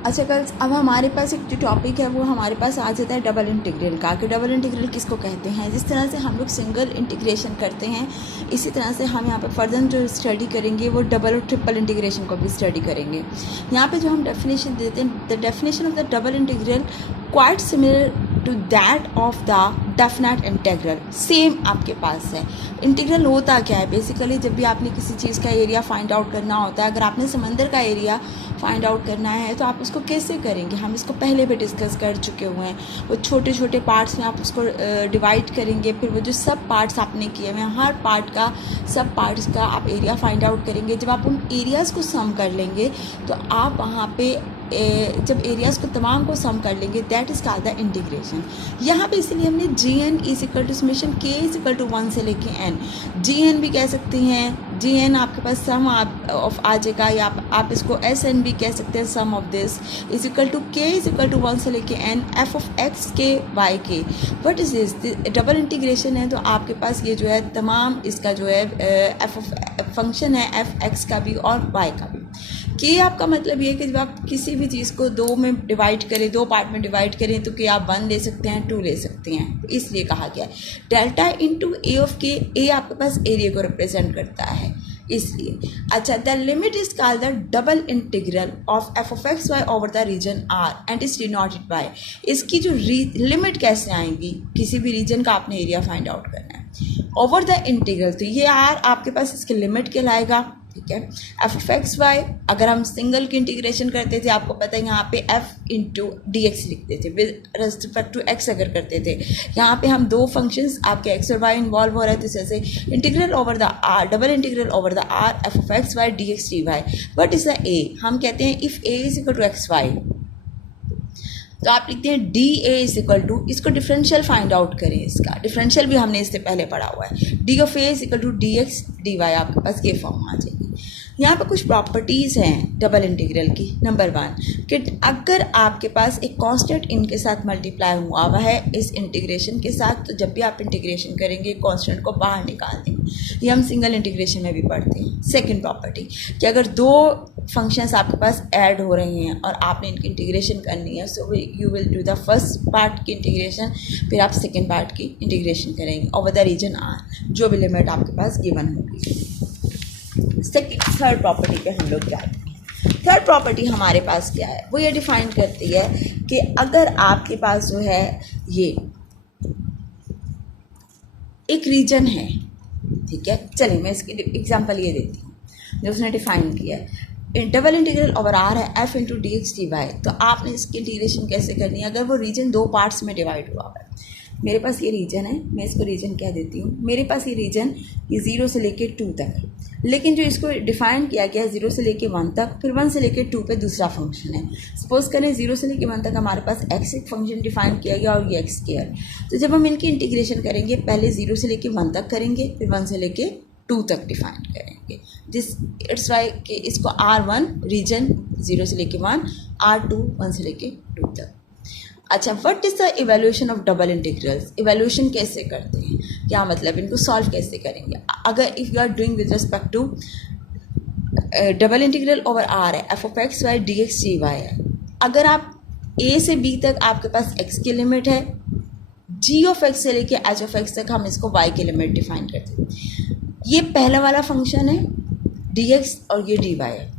अच्छा गर्ल्स, अब हमारे पास एक जो टॉपिक है वो हमारे पास आ जाता है डबल इंटीग्रल का, कि डबल इंटीग्रल किसको कहते हैं। जिस तरह से हम लोग सिंगल इंटीग्रेशन करते हैं, इसी तरह से हम यहाँ पे फर्दर जो स्टडी करेंगे वो डबल और ट्रिपल इंटीग्रेशन को भी स्टडी करेंगे। यहाँ पे जो हम डेफिनेशन देते हैं, the definition of the double integral quite similar to that of the definite integral. Same आपके पास है। इंटीग्रल होता क्या है बेसिकली, जब भी आपने किसी चीज़ का एरिया फाइंड आउट करना होता है, अगर आपने समंदर का एरिया फाइंड आउट करना है तो आप उसको कैसे करेंगे, हम इसको पहले भी डिस्कस कर चुके हुए हैं। वो छोटे छोटे पार्ट्स में आप उसको डिवाइड करेंगे, फिर वो जो सब पार्ट्स आपने किए हुए हैं हर पार्ट का, सब पार्ट्स का आप एरिया फाइंड आउट करेंगे। जब आप उन एरियाज़ को सम कर लेंगे तो आप वहाँ पे जब एरियाज़ को तमाम को सम कर लेंगे, that is called the integration. यहाँ पे इसलिए हमने G N is equal to summation K is equal to 1 से लेके एन, जी एन भी कह सकते हैं, जी एन आपके पास सम ऑफ आ जाएगा, या आप इसको एस एन भी कह सकते हैं, sum of this is equal to K is equal to 1 से लेके N F of X K Y K. What is this, double integration है तो आपके पास ये जो है तमाम इसका जो है एफ ऑफ फंक्शन है, एफ एक्स का भी और वाई का भी। के आपका मतलब ये है कि जब आप किसी भी चीज़ को दो में डिवाइड करें, दो पार्ट में डिवाइड करें, तो के आप 1 ले सकते हैं, 2 ले सकते हैं, इसलिए कहा गया है डेल्टा इंटू ए ऑफ के। ए आपके पास एरिया को रिप्रेजेंट करता है इसलिए। अच्छा, the limit is called the double integral of F of X Y over the region R and is denoted by. इसकी जो लिमिट कैसे आएंगी, किसी भी रीजन का आपने एरिया फाइंड आउट करना है ओवर द इंटीग्रल, तो ये आर आपके पास इसके लिमिट कहलाएगा, ठीक है। एफ ऑफ एक्स वाई, अगर हम सिंगल की इंटीग्रेशन करते थे, आपको पता है यहाँ पे एफ इंटू डी एक्स लिखते थे विद रेस्पेक्ट टू एक्स अगर करते थे। यहाँ पे हम दो फंक्शंस आपके एक्स और वाई इन्वॉल्व हो रहे थे, जैसे integral over the R, double integral over the R F of X Y D X D Y. What is the A, हम कहते हैं if A is equal to X Y, तो आप लिखते हैं D A is equal to, इसको differential find out करें, इसका डिफरेंशियल भी हमने इससे पहले पढ़ा हुआ है, D of A is equal to D X D Y, आपके पास ये फॉर्म आ जाएगी। यहाँ पर कुछ प्रॉपर्टीज़ हैं डबल इंटीग्रल की। नंबर 1 कि अगर आपके पास एक कांस्टेंट इनके साथ मल्टीप्लाई हुआ है इस इंटीग्रेशन के साथ, तो जब भी आप इंटीग्रेशन करेंगे कांस्टेंट को बाहर निकाल देंगे। ये हम सिंगल इंटीग्रेशन में भी पढ़ते हैं। सेकंड प्रॉपर्टी कि अगर दो फंक्शंस आपके पास ऐड हो रहे हैं और आपने इनकी इंटीग्रेशन करनी है, so you will do the first part की इंटीग्रेशन, फिर आप सेकेंड पार्ट की इंटीग्रेशन करेंगे ओवर द रीजन आर, जो भी लिमिट आपके पास गिवन होगी। थर्ड प्रॉपर्टी पे हम लोग जाते हैं। थर्ड प्रॉपर्टी हमारे पास क्या है, वो ये डिफाइन करती है कि अगर आपके पास जो है ये एक रीजन है, ठीक है, चलिए मैं इसकी एग्जांपल ये देती हूँ जो उसने डिफाइन किया है। डबल इंटीग्रल ओवर आर है F into D X D Y, तो आपने इसकी इंटीग्रेशन कैसे करनी है। अगर वो रीजन दो पार्ट्स में डिवाइड हुआ है, मेरे पास ये रीजन है, मैं इसको रीजन कह देती हूँ, मेरे पास ये रीजन ये 0 से लेके 2 तक, लेकिन जो इसको डिफाइन किया गया है 0 से लेके 1 तक, फिर 1 से लेके 2 पे दूसरा फंक्शन है। सपोज करें 0 से लेके 1 तक हमारे पास x एक फंक्शन डिफाइन किया गया और ये एक्स स्क्वायर। तो जब हम इनकी इंटीग्रेशन करेंगे, पहले 0 से लेके 1 तक करेंगे, फिर 1 से लेके 2 तक डिफाइन करेंगे। जिस इट्स वाई कि इसको R1 रीजन 0 से लेके 1, R2 1 से लेके 2 तक। अच्छा, what is the evaluation of double integrals, evaluation कैसे करते हैं, क्या मतलब, इनको सॉल्व कैसे करेंगे। अगर if you are doing with respect to double integral over R है F of X Y D X D Y है, अगर आप ए से बी तक आपके पास एक्स की लिमिट है, जी ऑफ एक्स से लेके एच ऑफ एक्स तक हम इसको वाई की लिमिट डिफाइन करते हैं। ये पहला वाला फंक्शन है डी एक्स और ये डी वाई है।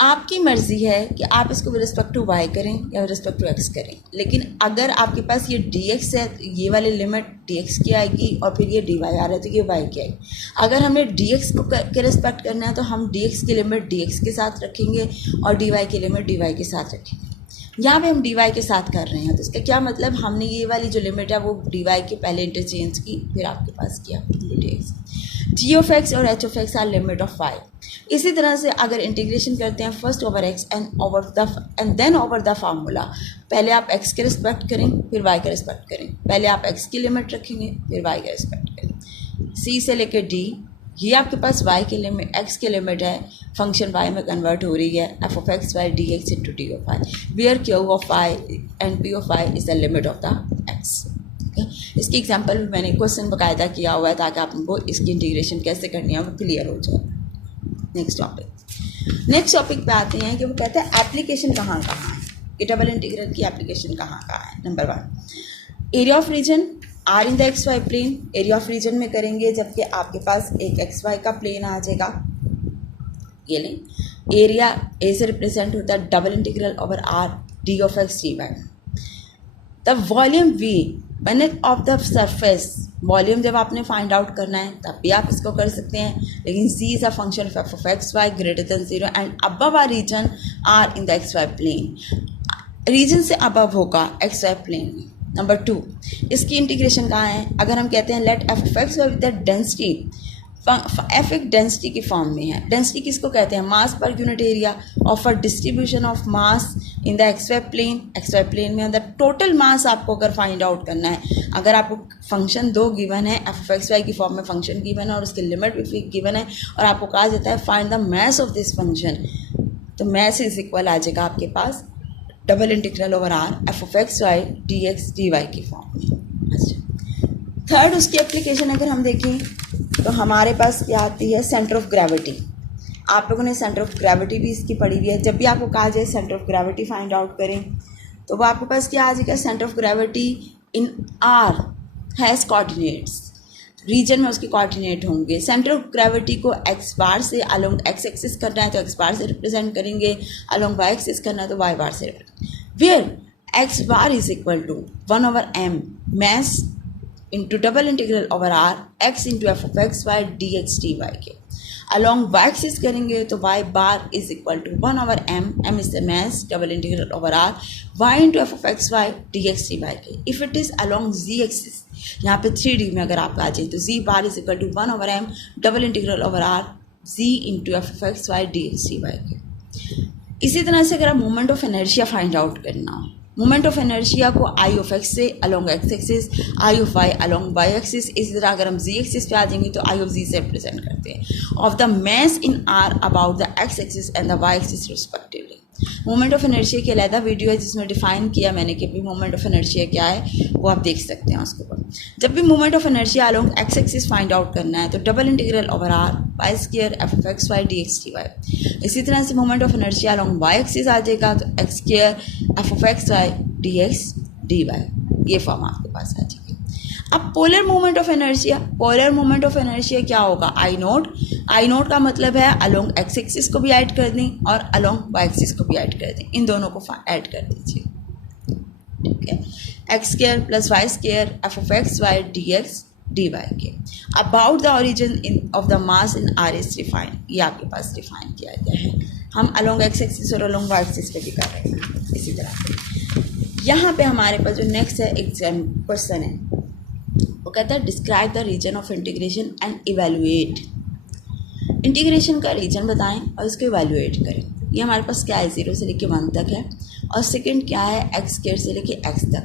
आपकी मर्ज़ी है कि आप इसको विद रिस्पेक्ट टू वाई करें या विद रिस्पेक्ट टू एक्स करें, लेकिन अगर आपके पास ये डी एक्स है तो ये वाली लिमिट डी एक्स की आएगी और फिर ये डी वाई आ रहा है तो ये वाई की आएगी। अगर हमने डी एक्स को के रिस्पेक्ट करना है तो हम डी एक्स की लिमिट डी एक्स के साथ रखेंगे और डी वाई की लिमिट डी वाई के साथ रखेंगे। यहाँ पे हम डी वाई के साथ कर रहे हैं, तो इसका क्या मतलब, हमने ये वाली जो लिमिट है वो डी वाई के पहले इंटरचेंज की, फिर आपके पास किया D X. G of X और H of X are limit of Y. इसी तरह से अगर इंटीग्रेशन करते हैं first over X and then over the formula, पहले आप एक्स के रिस्पेक्ट करें फिर वाई के रिस्पेक्ट करें, पहले आप एक्स की लिमिट रखेंगे फिर वाई के रिस्पेक्ट करें। सी से लेकर डी, ये आपके पास वाई की लिमिट, एक्स की लिमिट है, फंक्शन वाई में कन्वर्ट हो रही है, F of X Y D X into D of Y, where Q of Y and P of Y is the limit of the X. इसकी एग्जांपल भी मैंने क्वेश्चन बाकायदा किया हुआ है ताकि आपको इसकी इंटीग्रेशन कैसे करनी है वो क्लियर हो जाए। नेक्स्ट टॉपिक, नेक्स्ट टॉपिक पे आते हैं कि वो कहते हैं एप्लीकेशन कहाँ कहाँ है, कि डबल इंटीग्रल की एप्लीकेशन कहाँ कहाँ है। Number 1, area of region R in the X Y plane, area of region में करेंगे जबकि आपके पास एक एक्स वाई का प्लेन आ जाएगा। ये लें, एरिया ए से रिप्रेजेंट होता है double integral over R D of X D Y. The volume V beneath of the surface, volume जब आपने फाइंड आउट करना है तब भी आप इसको कर सकते हैं, लेकिन z is a function of X Y greater than 0 and above R region R in the X Y plane, region से अबव होगा एक्स वाई प्लेन में। नंबर 2, इसकी इंटीग्रेशन कहाँ है, अगर हम कहते हैं let F of X Y with the density, F एक डेंसिटी की फॉर्म में है। डेंसिटी किसको कहते हैं, mass per unit area of a distribution of mass in the X Y plane, X Y plane में अंदर टोटल मास आपको अगर फाइंड आउट करना है, अगर आपको फंक्शन 2 गिवन है, एफ ऑफ एक्स वाई की फॉर्म में फंक्शन गिवन है और उसकी लिमिट भी गिवन है और आपको कहा जाता है find the mass of this function, तो मैस इज इक्वल आ जाएगा आपके पास double integral over R F of X Y D X D Y की फॉर्म में। अच्छा, थर्ड उसकी एप्लीकेशन अगर हम देखें तो हमारे पास क्या आती है, सेंटर ऑफ ग्रेविटी। आप लोगों ने सेंटर ऑफ ग्रेविटी भी इसकी पढ़ी हुई है। जब भी आपको कहा जाए centre of gravity find out करें तो वो आपके पास क्या आ जाएगा, centre of gravity in R has coordinates, region में उसके कोऑर्डिनेट होंगे। सेंटर ऑफ ग्रेविटी को एक्स बार से अलोंग एक्स एक्सिस करना है तो एक्स बार से रिप्रेजेंट करेंगे, अलोंग वाई एक्सिस करना है तो वाई बार से, where X bar is equal to 1/m mass into double integral over R X into F of X Y D X D Y के। Along Y axis करेंगे तो Y bar is equal to 1/m, m is the mass double integral over R Y into F of X Y D X D Y के। If it is along Z axis, यहाँ पे 3D में अगर आप आ जाए तो Z bar is equal to 1/m double integral over R Z into F of X Y D X D Y के। इसी तरह से अगर आप moment of inertia find out करना हो, मोमेंट ऑफ इनर्शिया को आई ऑफ एक्स से along X axis, I of Y along Y axis, इसी तरह अगर हम जी एक्सिस पे आ जाएंगे तो आई ऑफ जी से रिप्रेजेंट करते हैं, of the mass in R about the X axis and the Y axis respectively. Moment of inertia की अलग वीडियो है जिसमें डिफाइन किया मैंने कि भी मोमेंट ऑफ इनर्शिया क्या है, वो आप देख सकते हैं उसके ऊपर। जब भी moment of inertia along X axis find out करना है तो double integral over R Y square F of X Y D X D Y. इसी तरह से moment of inertia along Y axis आ जाएगा तो X square F of X Y D X D Y, ये फॉर्म आपके पास आ जाएगी। अब polar moment of inertia, polar moment of inertia क्या होगा, आई नोट, आई नोट का मतलब है अलोंग एक्स एक्सिस को भी ऐड कर दें और अलोंग वाई एक्सिस को भी ऐड कर दें, इन दोनों को ऐड कर दीजिए, ठीक है। X square plus Y square F of X Y D X D Y के। About the origin in of the mass in R is define, ये आपके पास डिफाइन किया गया है। हम अलोंग एक्स एक्सिस और अलोंग वाई एक्सिस पे भी कर रहे हैं। इसी तरह यहाँ पे हमारे पास जो नेक्स्ट है एग्जाम क्वेश्चन है, वो कहता है describe the region of integration and evaluate. Integration का रीजन बताएं और इसको इवेलुएट करें। ये हमारे पास क्या है, 0 से लेके 1 तक है और सेकंड क्या है, एक्स स्क्वायर से लेके x तक।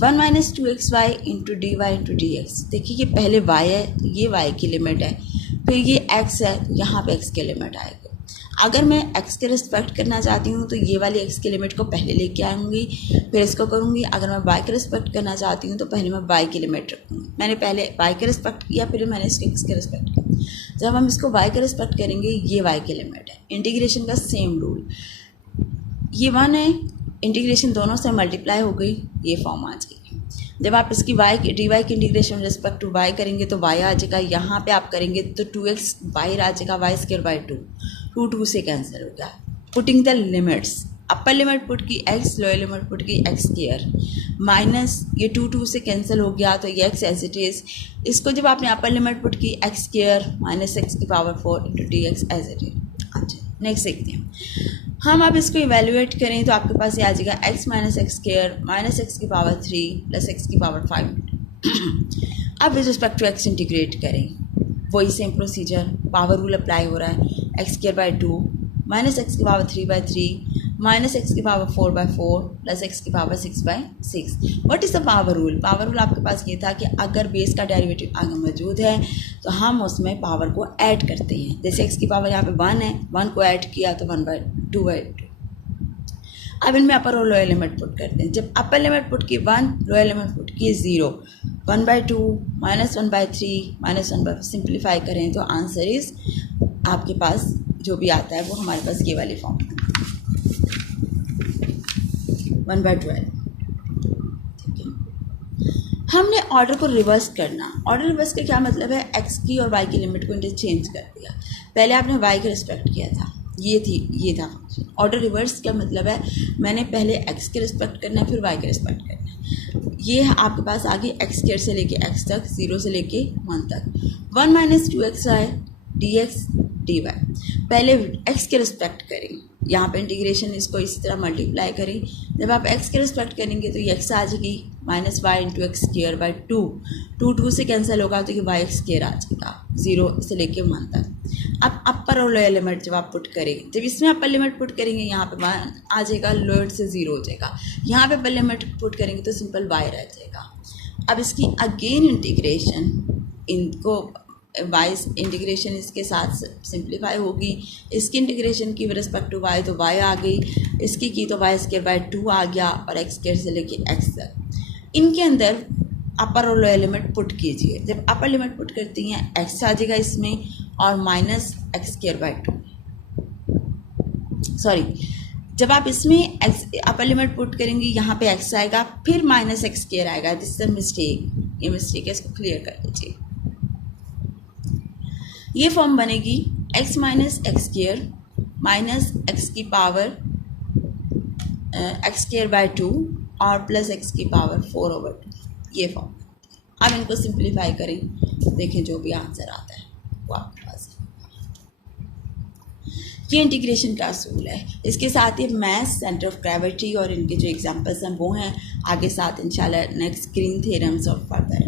1 minus 2xy into D Y into D X. देखिए ये पहले y है, ये y की लिमिट है, फिर ये x है, यहाँ पे x की लिमिट आएगी। अगर मैं x के रिस्पेक्ट करना चाहती हूँ तो ये वाली x की लिमिट को पहले लेके आऊँगी, फिर इसको करूँगी। अगर मैं y के रिस्पेक्ट करना चाहती हूँ तो पहले मैं y की लिमिट रखूँगी। मैंने पहले y के रिस्पेक्ट किया, फिर मैंने इसके x के रिस्पेक्ट किया। जब हम इसको y के रिस्पेक्ट करेंगे, ये y की लिमिट है। इंटीग्रेशन का सेम रूल, ये 1 है, इंटीग्रेशन दोनों से मल्टीप्लाई हो गई, ये फॉर्म आ जाएगी। जब आप इसकी y की डी वाई की इंटीग्रेशन रिस्पेक्ट टू y करेंगे तो y आ जाएगा। यहाँ पे आप करेंगे तो 2x बाहर आ जाएगा, वाई स्क्वायर बाई 2 2 से कैंसिल हो गया। Putting the limits, upper limit put की x, लोअर लिमिट पुट की x स्क्वायर, माइनस ये 2 से कैंसिल हो गया तो ये x एज इट इज़। इसको जब आपने अपर लिमिट पुट की x स्क्वायर माइनस एक्स की power 4 into D X as it is. अच्छा नेक्स्ट देखते हैं हम। अब इसको इवेल्युएट करें तो आपके पास ये आ जाएगा x minus X square minus X की पावर 3 प्लस एक्स की पावर 5। अब with respect to x integrate करें, वही same procedure, power rule apply हो रहा है। X square by 2 minus X की पावर 3/3 माइनस एक्स की पावर 4/4 प्लस एक्स की power 6/6। What is the power rule? Power rule आपके पास ये था कि अगर बेस का डेरिवेटिव आगे मौजूद है तो हम उसमें पावर को ऐड करते हैं। जैसे एक्स की पावर यहाँ पे 1 है, 1 को ऐड किया तो 1/2/2। अब इनमें अपर और लोअर लिमिट पुट करते हैं। जब अपर लिमिट पुट की 1, लोअर लिमिट पुट की 0, 1/2 माइनस 1/3 माइनस 1/, सिंप्लीफाई करें तो आंसर इज आपके पास जो भी आता है वो हमारे पास ये वाली फॉर्म है 1/12। ठीक है, हमने ऑर्डर को रिवर्स करना। ऑर्डर रिवर्स का क्या मतलब है, एक्स की और वाई की लिमिट को इंटरचेंज कर दिया। पहले आपने वाई का रिस्पेक्ट किया था, ये था फंक्शन। ऑर्डर रिवर्स का मतलब है मैंने पहले एक्स के रिस्पेक्ट करना है फिर वाई के रिस्पेक्ट करना है। ये आपके पास आगे एक्स स्क्वायर से लेके एक्स तक, 0 से लेके 1 तक। 1 माइनस 2x है dx dy। पहले एक्स के रिस्पेक्ट करें, यहाँ पे इंटीग्रेशन इसको इसी तरह मल्टीप्लाई करें। जब आप एक्स के रिस्पेक्ट करेंगे तो ये एक्स आ जाएगी minus Y into X square by 2 से कैंसिल होगा तो ये वाई एक्स स्क्वायर आ जाएगा 0 से लेके 1 तक। अब अपर और लोअर लिमिट जब आप पुट करेंगे, जब इसमें अपर लिमिट पुट करेंगे यहाँ पे 1 आ जाएगा, लोअर से 0 हो जाएगा। यहाँ पे अपर लिमिट पुट करेंगे तो सिंपल वाई रह जाएगा। अब इसकी अगेन इंटीग्रेशन, इनको वाई इंटीग्रेशन इसके साथ सिंप्लीफाई होगी। इसकी इंटीग्रेशन की रिस्पेक्ट टू वाई तो वाई आ गई, इसकी की तो वाई स्क्वायर बाई 2 आ गया और एक्स स्क्वायर से लेके एक्स तक। इनके अंदर अपर और लोअर लिमिट पुट कीजिए। जब अपर लिमिट पुट करती हैं एक्स आ जाएगा इसमें और minus X square by 2, sorry जब आप इसमें एक्स अपर लिमिट पुट करेंगे यहाँ पे एक्स आएगा फिर माइनस एक्स स्क्वायर आएगा। दिस इज अ मिस्टेक, ये मिस्टेक है, इसको क्लियर कर दीजिए। ये फॉर्म बनेगी x minus X square minus X की पावर एक्स स्क्वायर बाई 2 और प्लस एक्स की पावर 4/2, ये फॉर्म। अब इनको सिंप्लीफाई करें, देखें जो भी आंसर आता है वो आपके पास है। ये इंटीग्रेशन का असूल है। इसके साथ ही मैथ्स, सेंटर ऑफ ग्रेविटी और इनके जो एग्जांपल्स हैं वो हैं आगे साथ इंशाल्लाह नेक्स्ट ग्रीन थ्योरम्स और फर्दर